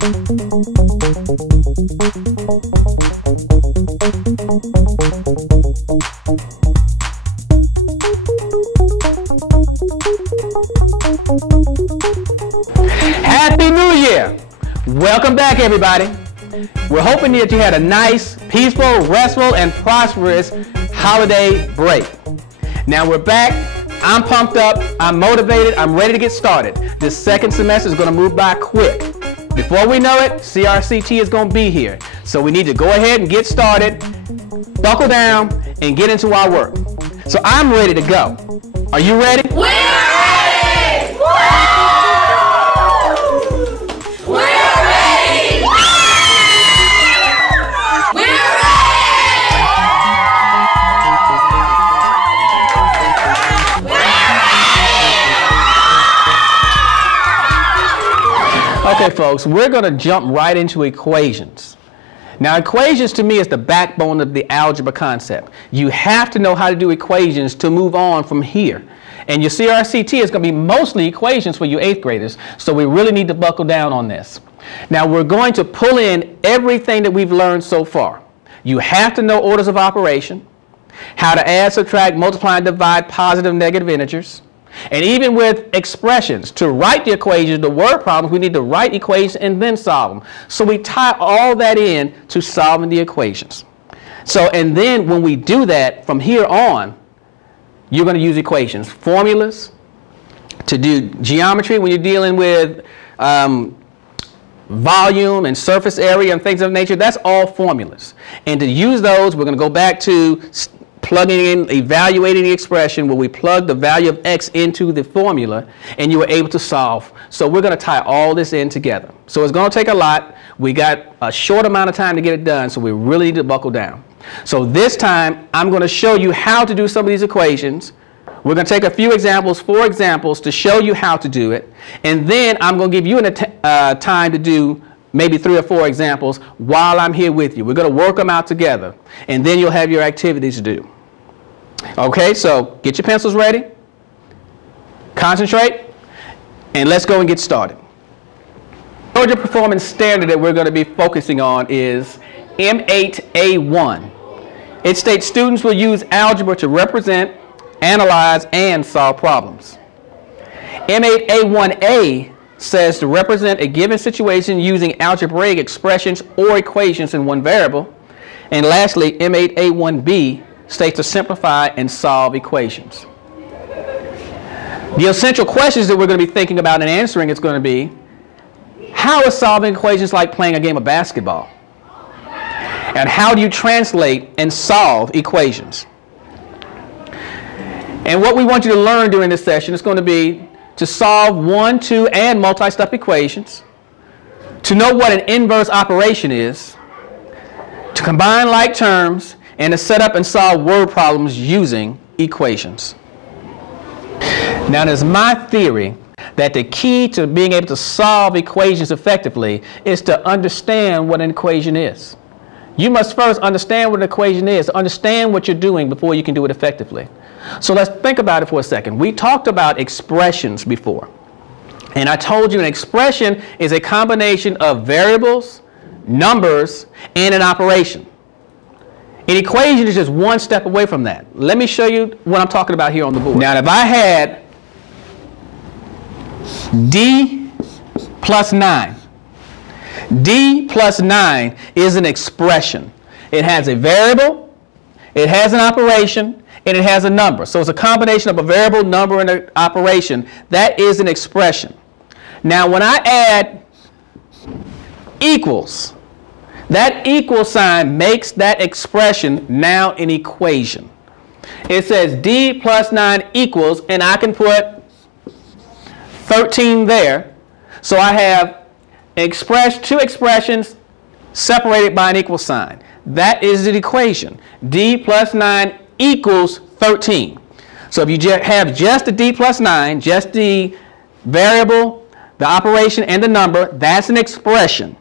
Happy New Year! Welcome back, everybody. We're hoping that you had a nice, peaceful, restful, and prosperous holiday break. Now we're back. I'm pumped up. I'm motivated. I'm ready to get started. This second semester is going to move by quick. Before we know it, CRCT is going to be here. So we need to go ahead and get started, buckle down, and get into our work. So I'm ready to go. Are you ready? We're ready! We're ready! We're ready! Okay, folks, we're going to jump right into equations. Now, equations to me is the backbone of the algebra concept. You have to know how to do equations to move on from here. And your CRCT is going to be mostly equations for you 8th graders, so we really need to buckle down on this. Now, we're going to pull in everything that we've learned so far. You have to know orders of operation, how to add, subtract, multiply, and divide positive and negative integers. And even with expressions, to write the equations, the word problems, we need to write equations and then solve them. So we tie all that in to solving the equations. So, and then when we do that, from here on, you're going to use equations, formulas, to do geometry when you're dealing with volume and surface area and things of nature. That's all formulas. And to use those, we're going to go back to plugging in, evaluating the expression where we plug the value of x into the formula and you were able to solve. So we're going to tie all this in together. So it's going to take a lot. We got a short amount of time to get it done, so we really need to buckle down. So this time I'm going to show you how to do some of these equations. We're going to take a few examples, 4 examples, to show you how to do it. And then I'm going to give you time to do maybe 3 or 4 examples while I'm here with you. We're going to work them out together, and then you'll have your activities to do. Okay, so get your pencils ready, concentrate, and let's go and get started. The Georgia Performance Standard that we're going to be focusing on is M8A1. It states students will use algebra to represent, analyze, and solve problems. M8A1A says to represent a given situation using algebraic expressions or equations in one variable. And lastly, M8A1B states to simplify and solve equations. The essential questions that we're going to be thinking about and answering is going to be, how is solving equations like playing a game of basketball? And how do you translate and solve equations? And what we want you to learn during this session is going to be to solve 1, 2, and multi-step equations, to know what an inverse operation is, to combine like terms, and to set up and solve word problems using equations. Now, it is my theory that the key to being able to solve equations effectively is to understand what an equation is. You must first understand what an equation is, understand what you're doing before you can do it effectively. So let's think about it for a second. We talked about expressions before. And I told you an expression is a combination of variables, numbers, and an operation. An equation is just one step away from that. Let me show you what I'm talking about here on the board. Now, if I had D plus 9, D plus 9 is an expression. It has a variable, it has an operation, and it has a number. So it's a combination of a variable, number, and an operation. That is an expression. Now, when I add equals, that equal sign makes that expression now an equation. It says D plus 9 equals, and I can put 13 there. So I have two expressions separated by an equal sign. That is an equation. D plus 9 equals 13. So if you have just the D plus 9, just the variable, the operation, and the number, that's an expression.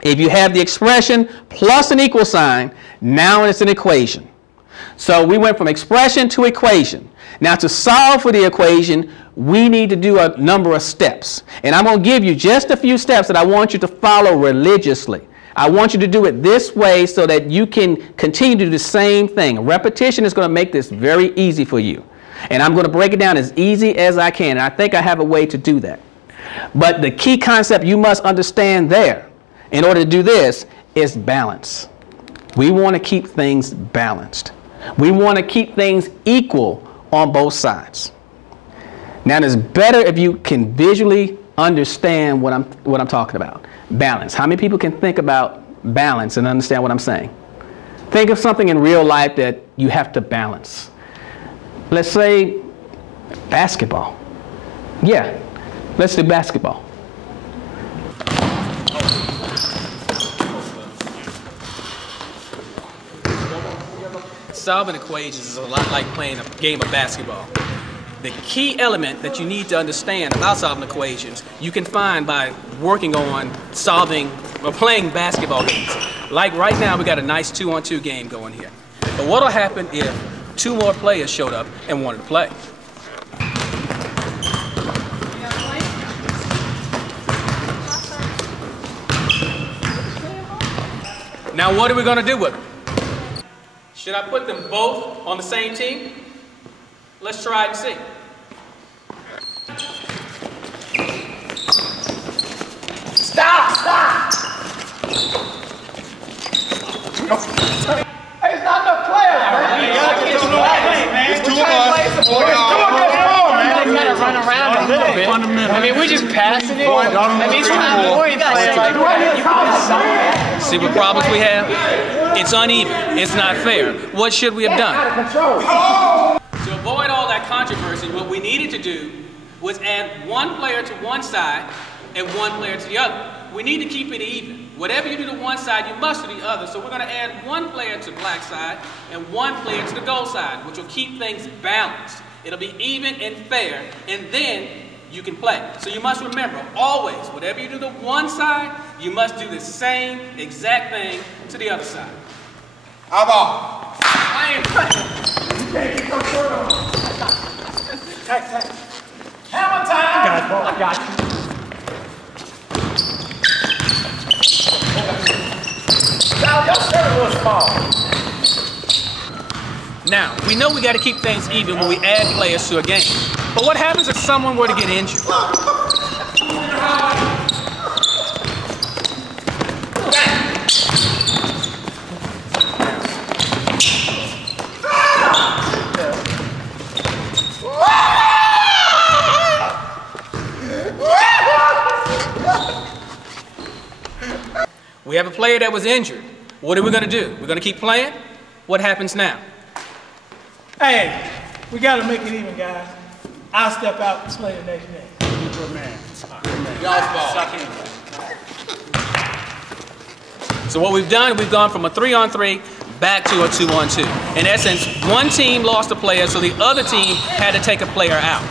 If you have the expression plus an equal sign, now it's an equation. So we went from expression to equation. Now, to solve for the equation, we need to do a number of steps. And I'm going to give you just a few steps that I want you to follow religiously. I want you to do it this way so that you can continue to do the same thing. Repetition is going to make this very easy for you. And I'm going to break it down as easy as I can. And I think I have a way to do that. But the key concept you must understand there in order to do this is balance. We want to keep things balanced. We want to keep things equal on both sides. Now, it's better if you can visually understand what I'm talking about. Balance. How many people can think about balance and understand what I'm saying? Think of something in real life that you have to balance. Let's say basketball. Yeah, let's do basketball. Solving equations is a lot like playing a game of basketball. The key element that you need to understand about solving equations you can find by working on solving or playing basketball games. Like right now we got a nice 2-on-2 game going here. But what will happen if 2 more players showed up and wanted to play? Now what are we going to do with them? Should I put them both on the same team? Let's try it and see. Stop! Hey, it's not enough players, man. It's 2 of us. They gotta run around a little bit. I mean, we're just passing it. I mean, it's not more you play like that. See what problems we have? It's uneven. It's not fair. What should we have done? To avoid all that controversy, what we needed to do was add 1 player to one side and 1 player to the other. We need to keep it even. Whatever you do to one side, you must do the other. So we're going to add 1 player to black side and 1 player to the gold side, which will keep things balanced. It'll be even and fair, and then you can play. So you must remember, always, whatever you do to one side, you must do the same exact thing to the other side. Eyeball. I ain't playing. Hammer time. I got you. Now, your shirt was small. Now, we know we got to keep things even when we add players to a game. But what happens if someone were to get injured? We have a player that was injured. What are we going to do? We're going to keep playing? What happens now? Hey, we got to make it even, guys. I'll step out and explain the next game. So what we've done, we've gone from a 3-on-3 back to a 2-on-2. In essence, one team lost a player, so the other team had to take a player out.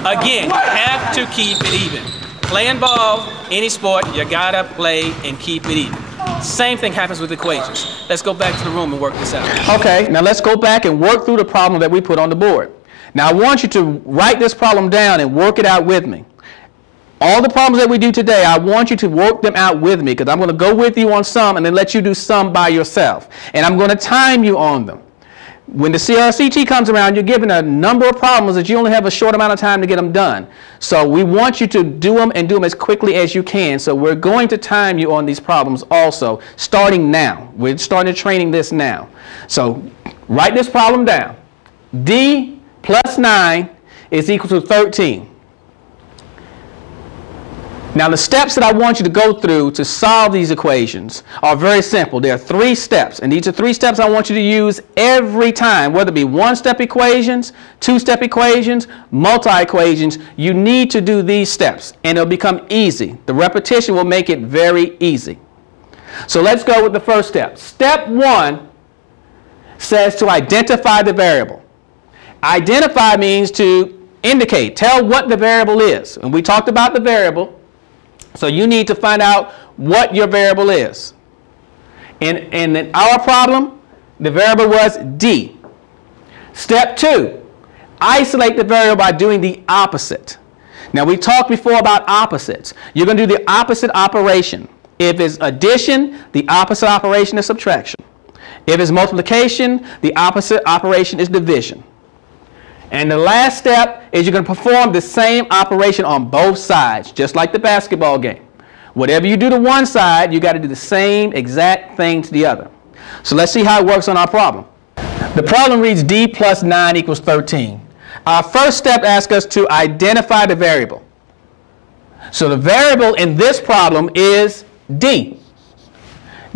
Again, have to keep it even. Playing ball, any sport, you gotta play and keep it even. Same thing happens with equations. Let's go back to the room and work this out. Okay, now let's go back and work through the problem that we put on the board. Now I want you to write this problem down and work it out with me. All the problems that we do today, I want you to work them out with me because I'm going to go with you on some and then let you do some by yourself. And I'm going to time you on them. When the CRCT comes around, you're given a number of problems that you only have a short amount of time to get them done. So we want you to do them and do them as quickly as you can. So we're going to time you on these problems also, starting now. We're starting training this now. So write this problem down. D plus 9 is equal to 13. Now the steps that I want you to go through to solve these equations are very simple. There are 3 steps, and these are 3 steps I want you to use every time, whether it be 1-step equations, 2-step equations, multi-equations. You need to do these steps, and it'll become easy. The repetition will make it very easy. So let's go with the first step. Step 1 says to identify the variable. Identify means to indicate, tell what the variable is. And we talked about the variable. So you need to find out what your variable is. In our problem, the variable was D. Step 2, isolate the variable by doing the opposite. Now, we talked before about opposites. You're going to do the opposite operation. If it's addition, the opposite operation is subtraction. If it's multiplication, the opposite operation is division. And the last step is you're going to perform the same operation on both sides, just like the basketball game. Whatever you do to one side, you got to do the same exact thing to the other. So let's see how it works on our problem. The problem reads d plus 9 equals 13. Our first step asks us to identify the variable. So the variable in this problem is d.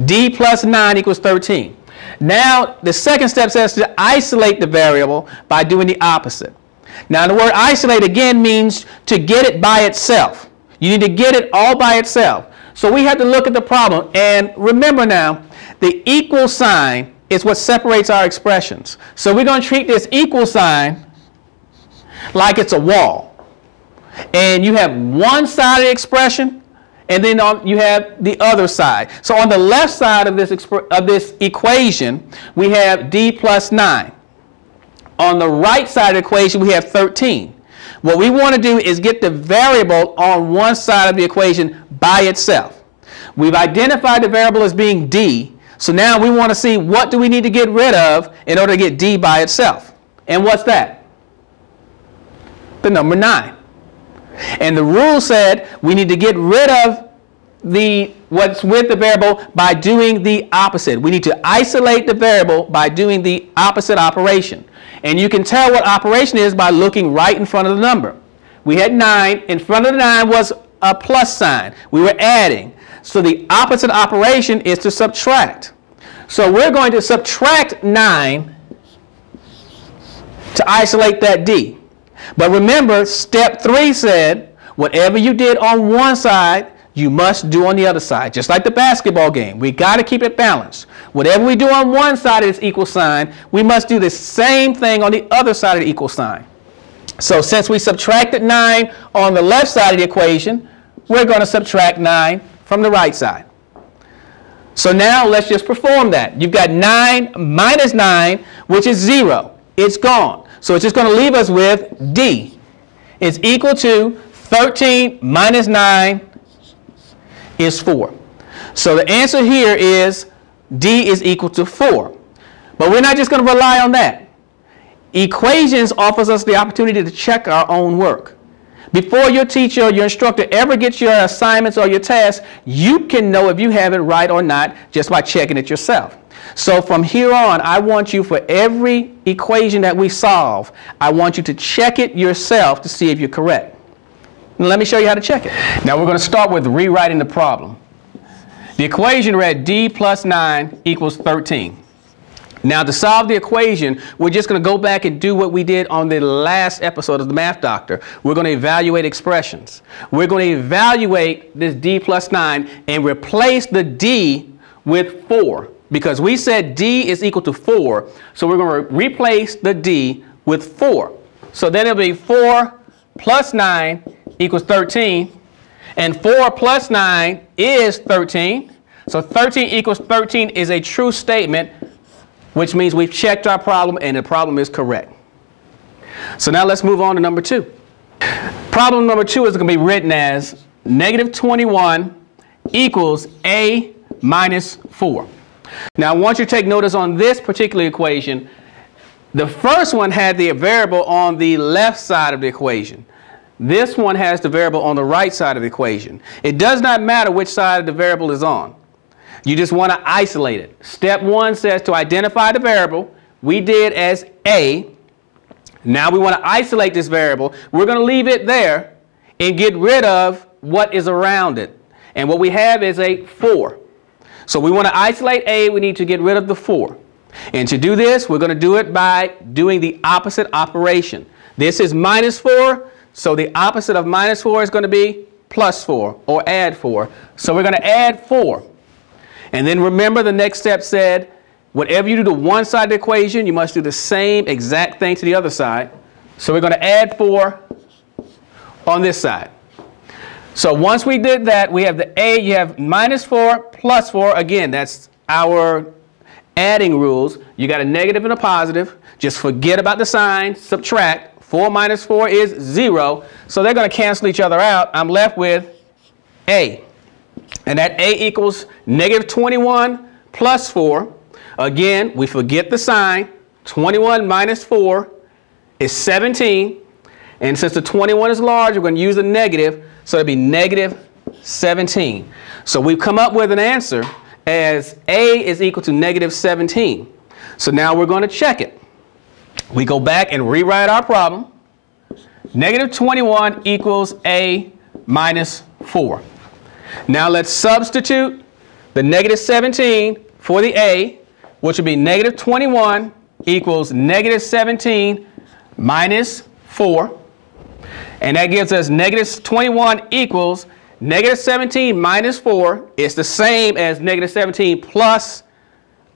d plus 9 equals 13. Now, the second step says to isolate the variable by doing the opposite. Now, the word isolate again means to get it by itself. You need to get it all by itself. So we have to look at the problem. And remember now, the equal sign is what separates our expressions. So we're going to treat this equal sign like it's a wall. And you have one side of the expression, and then you have the other side. So on the left side of this equation, we have d plus 9. On the right side of the equation, we have 13. What we want to do is get the variable on one side of the equation by itself. We've identified the variable as being d. So now we want to see what do we need to get rid of in order to get d by itself. And what's that? The number 9. And the rule said we need to get rid of what's with the variable by doing the opposite. We need to isolate the variable by doing the opposite operation. And you can tell what operation is by looking right in front of the number. We had 9. In front of the 9 was a plus sign. We were adding. So the opposite operation is to subtract. So we're going to subtract 9 to isolate that d. But remember, step 3 said, whatever you did on one side, you must do on the other side. Just like the basketball game. We got to keep it balanced. Whatever we do on one side of this equal sign, we must do the same thing on the other side of the equal sign. So since we subtracted 9 on the left side of the equation, we're going to subtract 9 from the right side. So now let's just perform that. You've got 9 minus 9, which is 0. It's gone. So it's just going to leave us with d. It's equal to 13 minus 9 is 4. So the answer here is d is equal to 4. But we're not just going to rely on that. Equations offers us the opportunity to check our own work. Before your teacher or your instructor ever gets your assignments or your tasks, you can know if you have it right or not just by checking it yourself. So from here on, I want you, for every equation that we solve, I want you to check it yourself to see if you're correct. And let me show you how to check it. Now we're going to start with rewriting the problem. The equation read d plus 9 equals 13. Now to solve the equation, we're just going to go back and do what we did on the last episode of the Math Doctor. We're going to evaluate expressions. We're going to evaluate this d plus 9 and replace the d with 4. Because we said d is equal to 4, so we're going to replace the d with 4. So then it'll be 4 plus 9 equals 13, and 4 plus 9 is 13. So 13 equals 13 is a true statement, which means we've checked our problem and the problem is correct. So now let's move on to number 2. Problem number 2 is going to be written as negative 21 equals a minus 4. Now I want you to take notice on this particular equation. The first one had the variable on the left side of the equation. This one has the variable on the right side of the equation. It does not matter which side the variable is on. You just want to isolate it. Step 1 says to identify the variable. We did as a. Now we want to isolate this variable. We're going to leave it there and get rid of what is around it. And what we have is a 4. So we want to isolate a, we need to get rid of the 4. And to do this, we're going to do it by doing the opposite operation. This is minus 4, so the opposite of minus 4 is going to be plus 4, or add 4. So we're going to add 4. And then remember, the next step said, whatever you do to one side of the equation, you must do the same exact thing to the other side. So we're going to add 4 on this side. So once we did that, we have the a, you have minus 4 plus 4. Again, that's our adding rules. You got a negative and a positive. Just forget about the sign, subtract. 4 minus 4 is 0. So they're going to cancel each other out. I'm left with A. And that A equals negative 21 plus 4. Again, we forget the sign. 21 minus 4 is 17. And since the 21 is large, we're going to use a negative. So it'll be negative 17. So we've come up with an answer as A is equal to negative 17. So now we're going to check it. We go back and rewrite our problem. Negative 21 equals A minus 4. Now let's substitute the negative 17 for the A, which would be negative 21 equals negative 17 minus 4. And that gives us negative 21 equals negative 17 minus 4. It's the same as negative 17 plus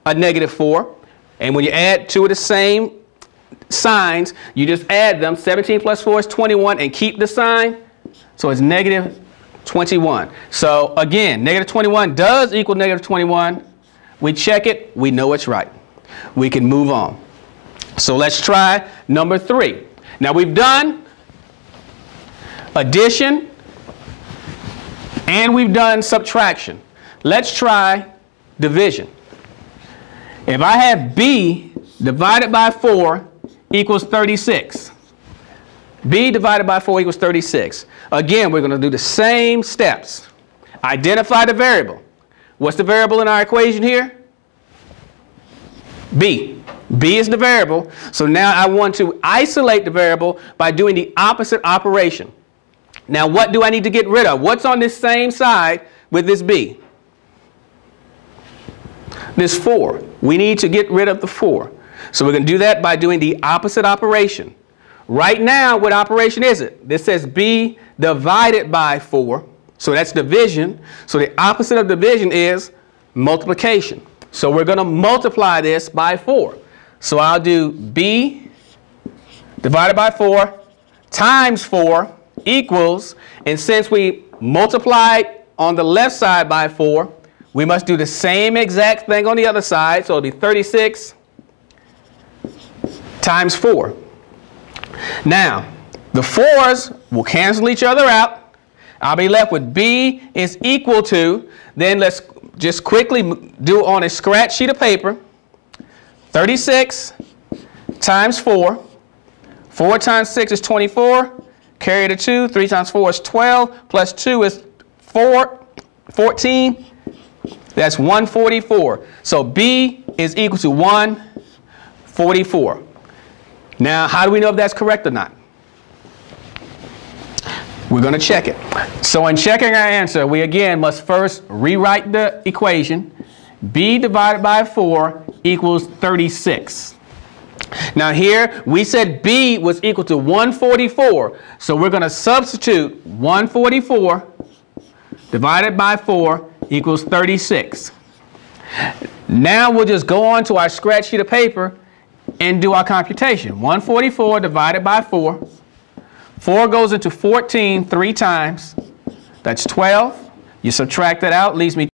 a negative 4. And when you add two of the same signs, you just add them. 17 plus 4 is 21 and keep the sign. So it's negative 21. So again, negative 21 does equal negative 21. We check it. We know it's right. We can move on. So let's try number 3. Now we've done addition and we've done subtraction. Let's try division. If I have B divided by 4 equals 36. B divided by 4 equals 36. Again, we're going to do the same steps. Identify the variable. What's the variable in our equation here? B. B is the variable. So now I want to isolate the variable by doing the opposite operation. Now what do I need to get rid of? What's on this same side with this B? This 4. We need to get rid of the 4. So we're going to do that by doing the opposite operation. Right now, what operation is it? This says B divided by 4. So that's division. So the opposite of division is multiplication. So we're going to multiply this by 4. So I'll do B divided by 4 times 4 equals, and since we multiplied on the left side by 4, we must do the same exact thing on the other side. So it'll be 36 times 4. Now, the 4s will cancel each other out. I'll be left with B is equal to, then let's just quickly do on a scratch sheet of paper, 36 times 4. 4 times 6 is 24. Carry the 2. 3 times 4 is 12. Plus 2 is 14. That's 144. So B is equal to 144. Now, how do we know if that's correct or not? We're going to check it. So in checking our answer, we again must first rewrite the equation. B divided by 4 equals 36. Now here, we said B was equal to 144. So we're going to substitute 144 divided by 4 equals 36. Now we'll just go on to our scratch sheet of paper and do our computation. 144 divided by 4. 4 goes into 14 3 times. That's 12. You subtract that out, leaves me